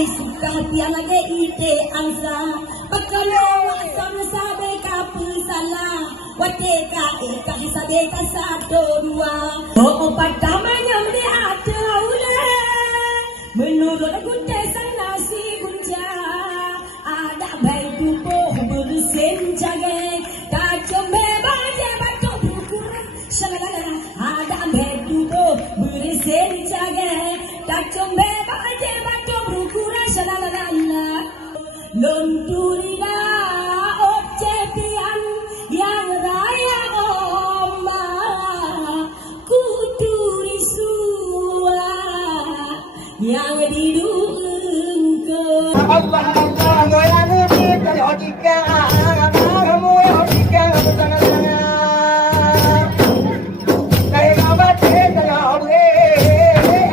Padai suka pian lagi ite angsa Bakalo asam sabe kapu salah Wate ka eka hisabe ka satu dua Oh padamanya meni ada ule Menurut gunte sang nasi gunja Ada baik dupo bersen jage Kacombe baje batok bukuran Shalalala Ada baik dupo bersen jage Kacombe baje batok bukuran Shalalala Lonturilah objekian yang raya oma Kuturi sua yang didungke Allah Allah goyang di kalodika kamu yodika sana kayak kabat kalau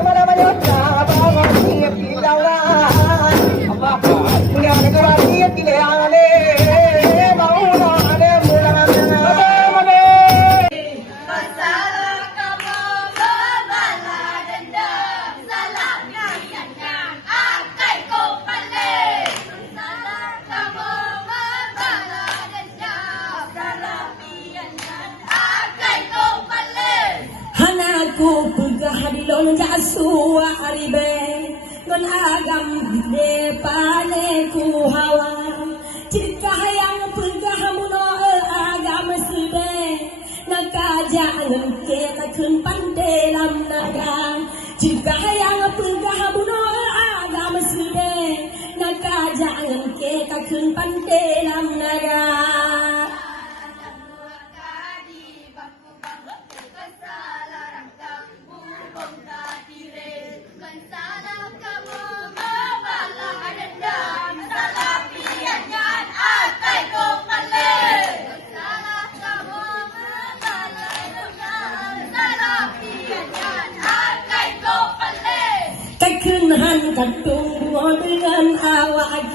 mana mana apa dia bilang apa punya negara dia tidak ada mau ada mulai Hanaku pegah di lonja suwa aribe Ngon agam de pane ku hawa Jika yang pegah muno agam sude Nakaja ngke takun pande lam naga Jika yang pegah muno agam sude Nakaja ngke takun pande lam naga Kekenhan kantung dengan awak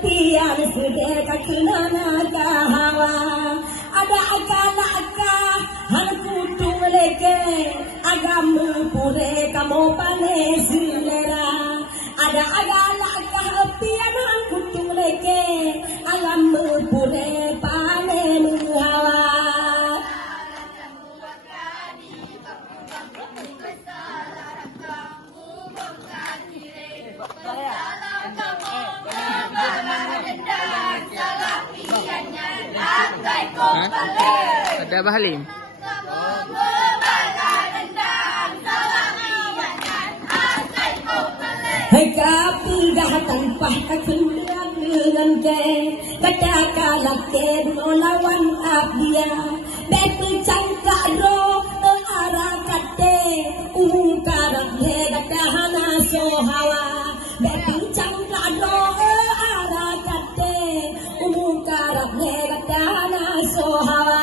Pian sudah kekenhan agak hawa Ada akal-akal Han kutung leke Agam pure kamu panes selera Ada akal-akal Pian han kutung leke Agam pure panes hawa Ada Abah Halim. Hai kapu dah tanpa kekendian dengan ke Kata-kala ke melawan abdia Betu cangka ro arah kate Karak he katahana sohawa Betu cangka ro arah kate Karak he katahana sohawa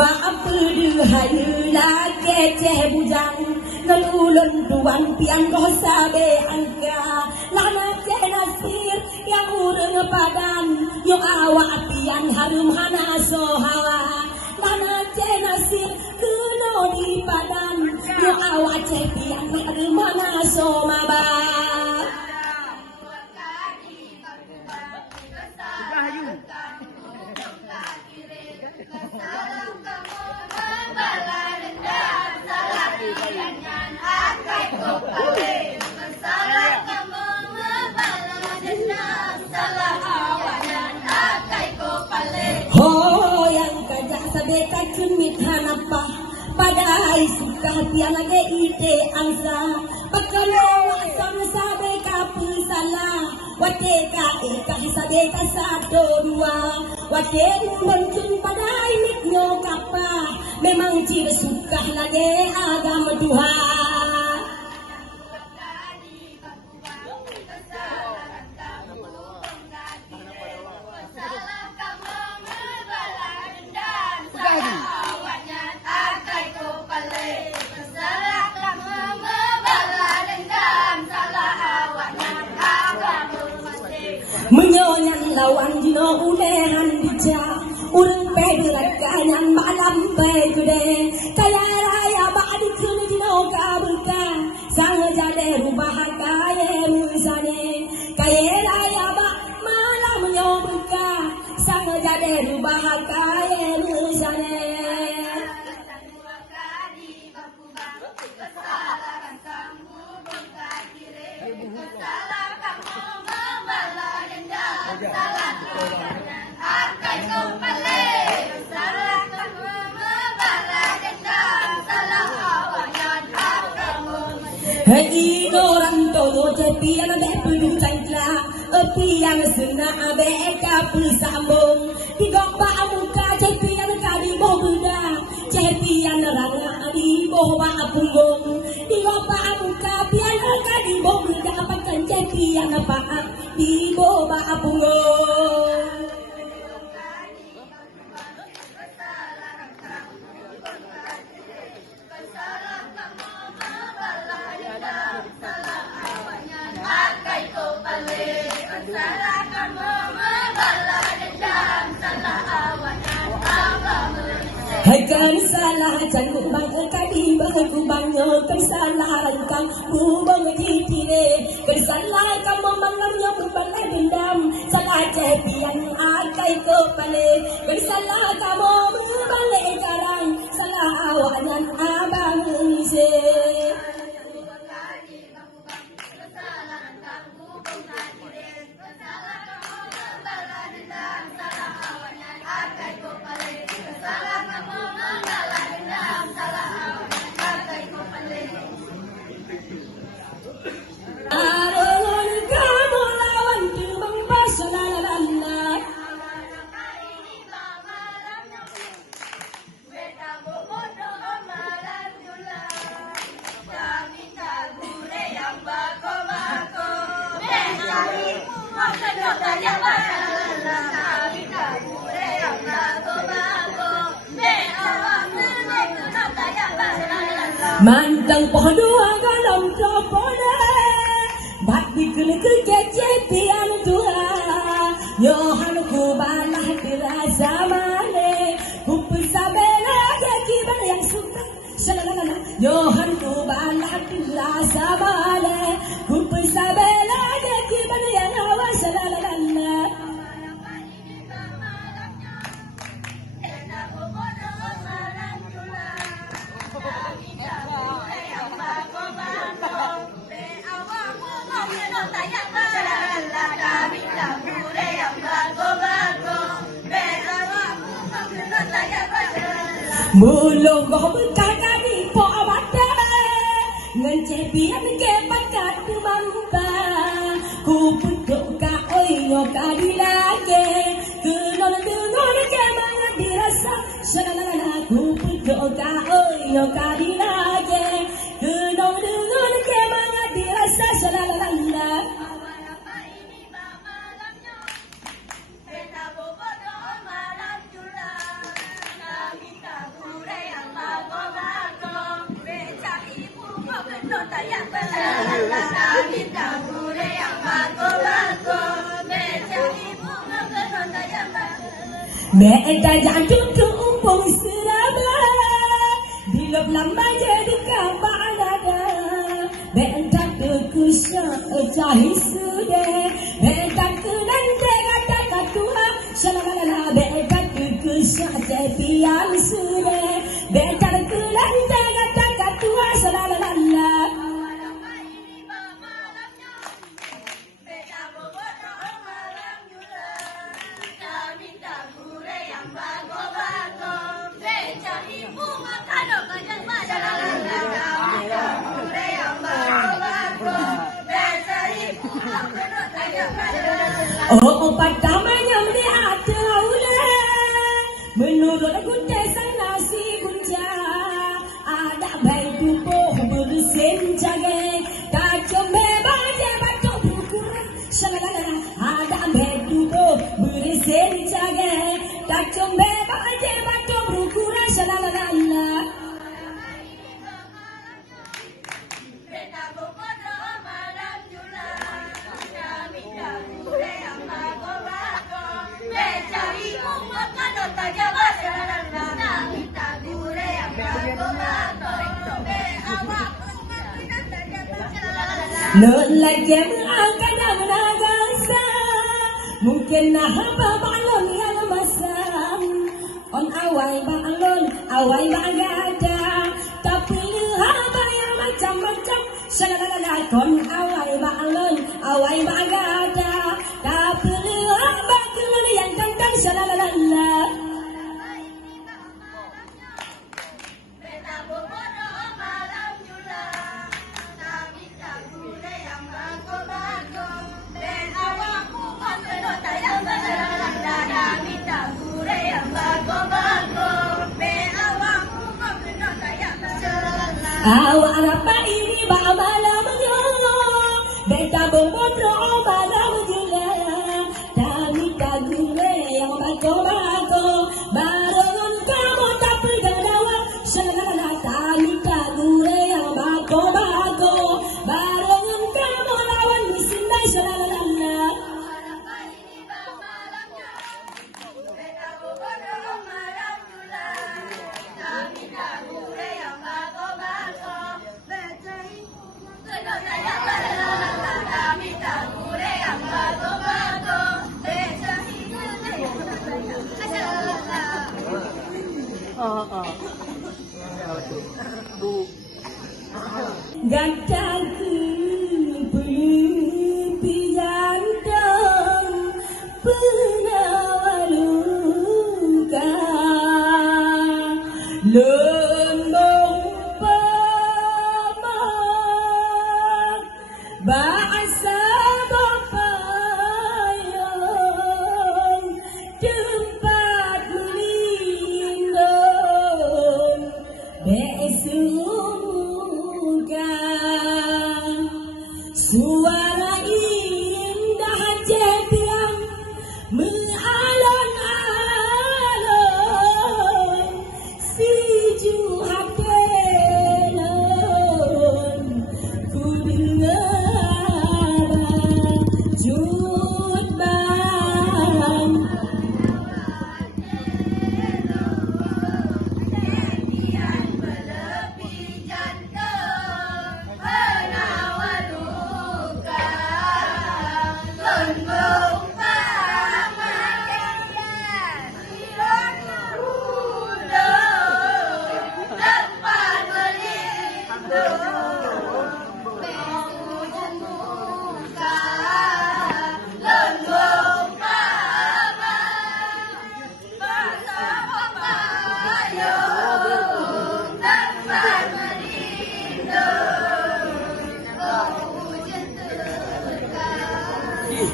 Maaf duhai lagi ceh bujang Ngan ulun tuan pian kau sabe angka Lana ceh nasir yang ureng padan Yo awak pian harum hana sohawa Lana ceh nasir kuno di padan Yo awak ceh pian harum hana somaba Oh yang kajak sabe kacun mithan apa Padai suka pian lagi ite angsa Bakalo asam sabe kapu salah Wate ka eka hisabe ka satu dua Wate muncul padai mitnyo kapa Memang ciri suka lagi agama Tuhan kawan dino unehan bijak urang pederatkan yang malam pegede kaya raya ba'di kena dino kabuka sang jade rubah kaya musane kaya raya ba' malam nyobuka sang jade rubah kaya musane. Hei orang todo tepi yang berpedu cangkla, api yang senang abeka bersambung. Digompak muka tepi yang kadi bohda, tepi yang ranga di bawah punggung. Digompak muka pian kadi bohda, pakai tepi yang apa di bawah punggung. Kan salah jangan bang kadi bahagu bangyo kan salah rangkang rubang ditire kan salah kamu mengamnya berbagai dendam salah cepian akai kepale kan salah kamu berbalik garang salah awanan abang se. Mantang pohon dua galam tropone bat dikene kecetian tua yohan ku balah dirasa mane ku pesabela jadi bal yang suka shalalala yohan ku balah dirasa mane ku pesabela jadi bal yang awas shalalala. Mulung kau berkata di po abada ngencepian ke pakat mamba ku putuk ka oyo kadi lagi kenon ke mangat dirasa shalalala ku putuk ka oyo kadi lagi kenon ke mangat dirasa shalalala. Meda jantung tumpung seraba Dilop lama jadi kapal ada Meda kekusya jahi sudah Meda kenan tegata katua Shalalala meda kekusya tepian sudah Meda kenan tegata katua Shalalala. Oh, pertamanya melihat ular menurut guntesan nasi gunja ada bayi tubuh bersin jage tak cuma baca batuk berkurang shalalala ada bayi tubuh bersin jage tak cuma baca batuk berkurang shalalala. non lagi akan menagasa mungkin nah balon yang masam on awai bagada tapi haba yang macam-macam shalalala kon awai bagada tapi haba yang tentang shalalala. Awak apa ini ba malam yo beta bombro malam jula kami kagure yang bago barongan kamu tak pergadawa shalala kami kagure yang bago barongan kamu lawan mesin shalala. Gadaku pipi jantung penawaluka lembong paman bahasa bapayon tempat melindung besuka suara indah jadiang mengalon-alon siju hatelon ku dengar jut bang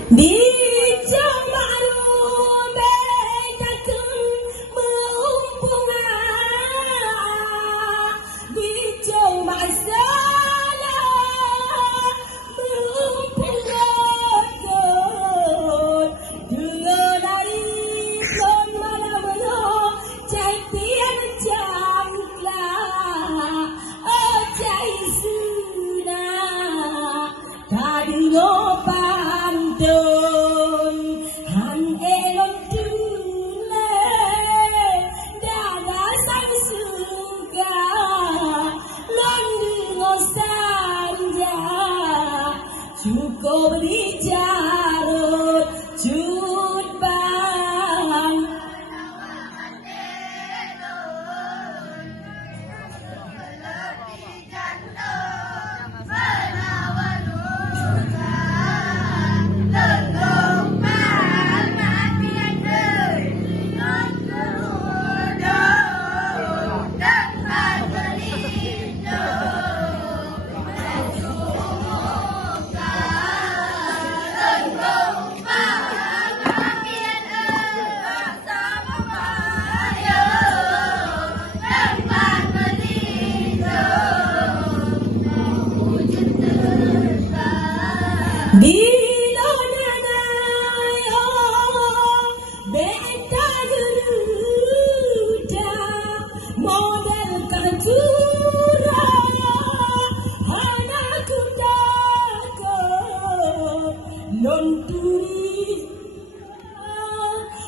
di jamaah betakan mengumpulkan di jamaah salah mengumpulkan dengan hari kon malamnya caipian jangkla cai sunah tadi pantun han elon tule dada sang suga londingo sanja cukup dijarut cut bang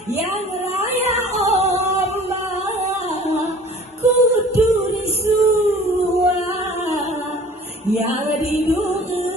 yang raya ombak kudu disua yang diduga